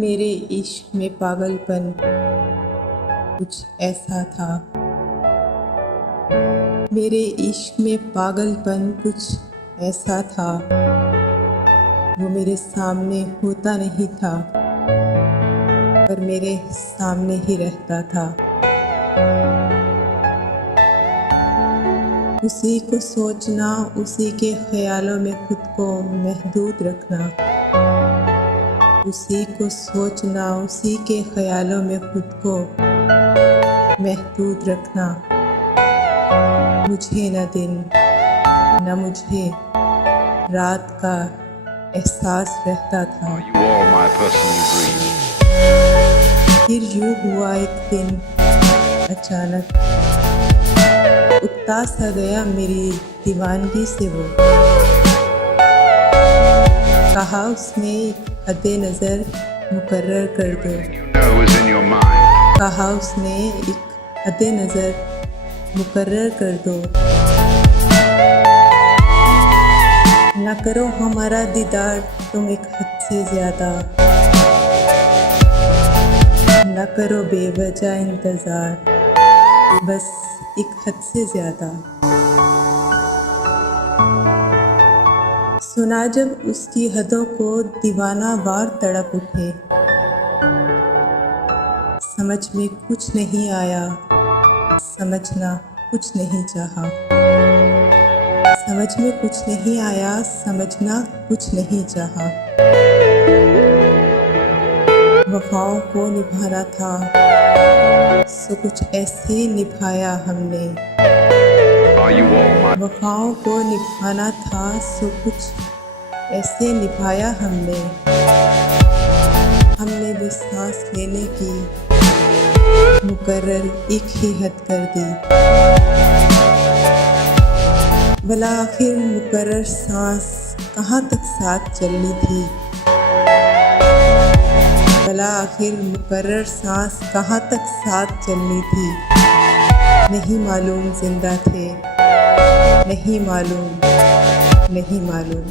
मेरे इश्क में पागलपन कुछ ऐसा था। मेरे इश्क में पागलपन कुछ ऐसा था। वो मेरे सामने होता नहीं था, पर मेरे सामने ही रहता था। उसी को सोचना, उसी के ख्यालों में खुद को महदूद रखना। उसी को सोचना, उसी के ख्यालों में खुद को महदूद रखना। मुझे न दिन न मुझे रात का एहसास रहता था। फिर यूँ हुआ एक दिन अचानक, उकता सा गया मेरी दीवानगी से वो। कहा उसने एक हद्दे नज़र मुकर्रर कर दो। कहा उसने एक हद्दे नज़र मुकर्रर कर दो। न करो हमारा दीदार तुम एक हद से ज़्यादा। न करो बेवजह इंतज़ार बस एक हद से ज़्यादा। सुना जब उसकी हदों को दीवाना वार तड़प उठे। समझ में कुछ नहीं आया, समझना कुछ नहीं चाहा। समझ में कुछ नहीं आया, समझना कुछ नहीं चाहा। वफ़ाओं को निभाना था, सो कुछ ऐसे निभाया हमने। वफ़ाओं को निभाना था, सो कुछ ऐसे निभाया हमने। हमने भी सांस लेने की मुकर्रर एक ही हद कर दी। भला आखिर मुकर्रर सांस कहाँ तक साथ चलनी थी। भला आखिर मुकर्रर सांस कहाँ तक साथ चलनी थी। नहीं मालूम जिंदा थे, नहीं मालूम, नहीं मालूम।